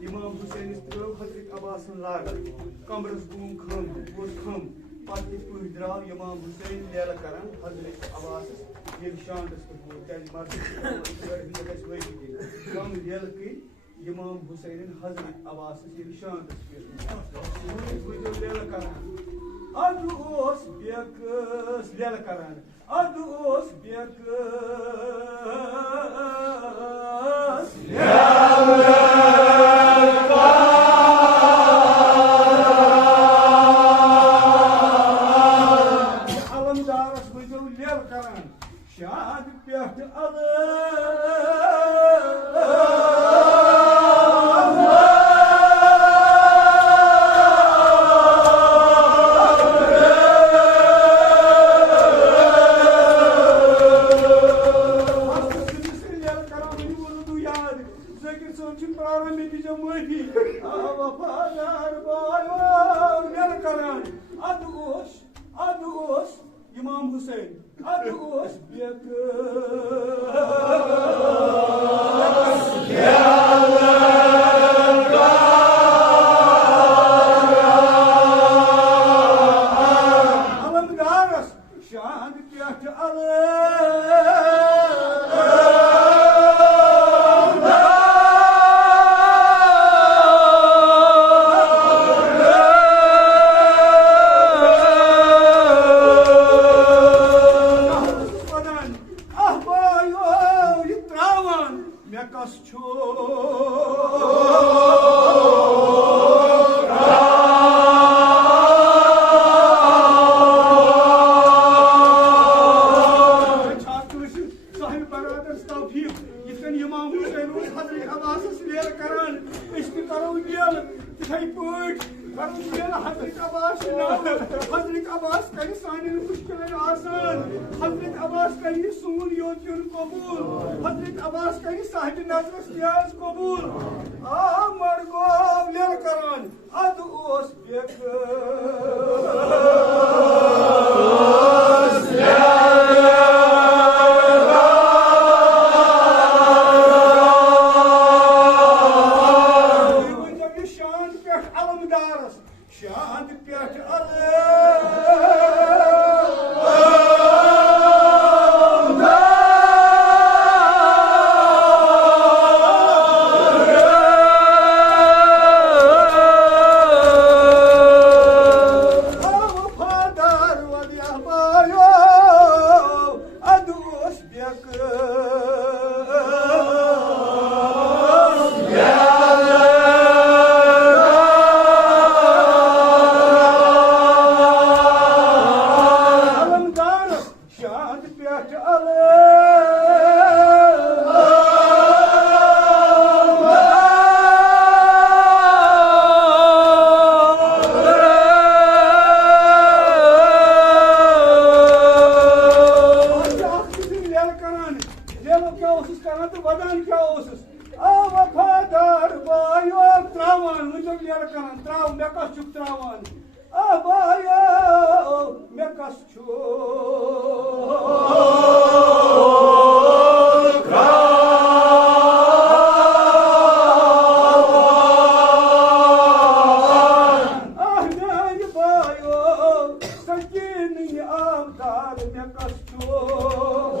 इमाम हुसैन त्रो हजरत अब्बास लाग कमरस गुम खम बोस खम पत पुर द्राव इमाम हुसैन लेल करन हजरत अब्बास ये शांतस पे तेज मर्द कम लेल की इमाम हुसैन हजरत अब्बास ये शांतस पे लेल करन अदु ओस बेकस लेल करन अदु ओस बेकस शाद प्याट इमाम हुसैन अदोस अलमदारस शाद प्याट हजरत अब्बास करी सानी मुश्किल आसान हजरत अब्बास करी सून योचुन कबूल हजरत अब्बास करी साहिब नजरस नियाज कबूल आ मरगो लेल करन अद ओस बेक शाद प्याट me kastur.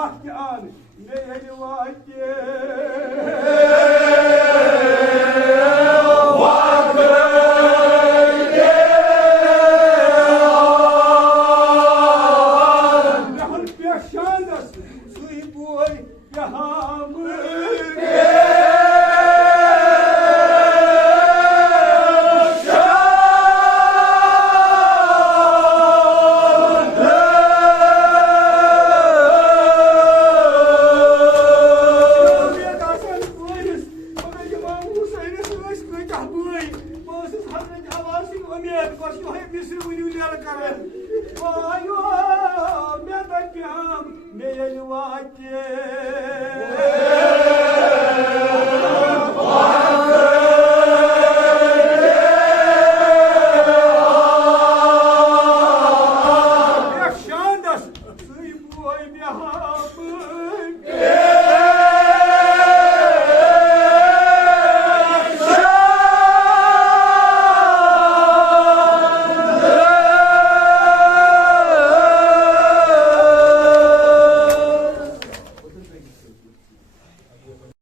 Mazaras, me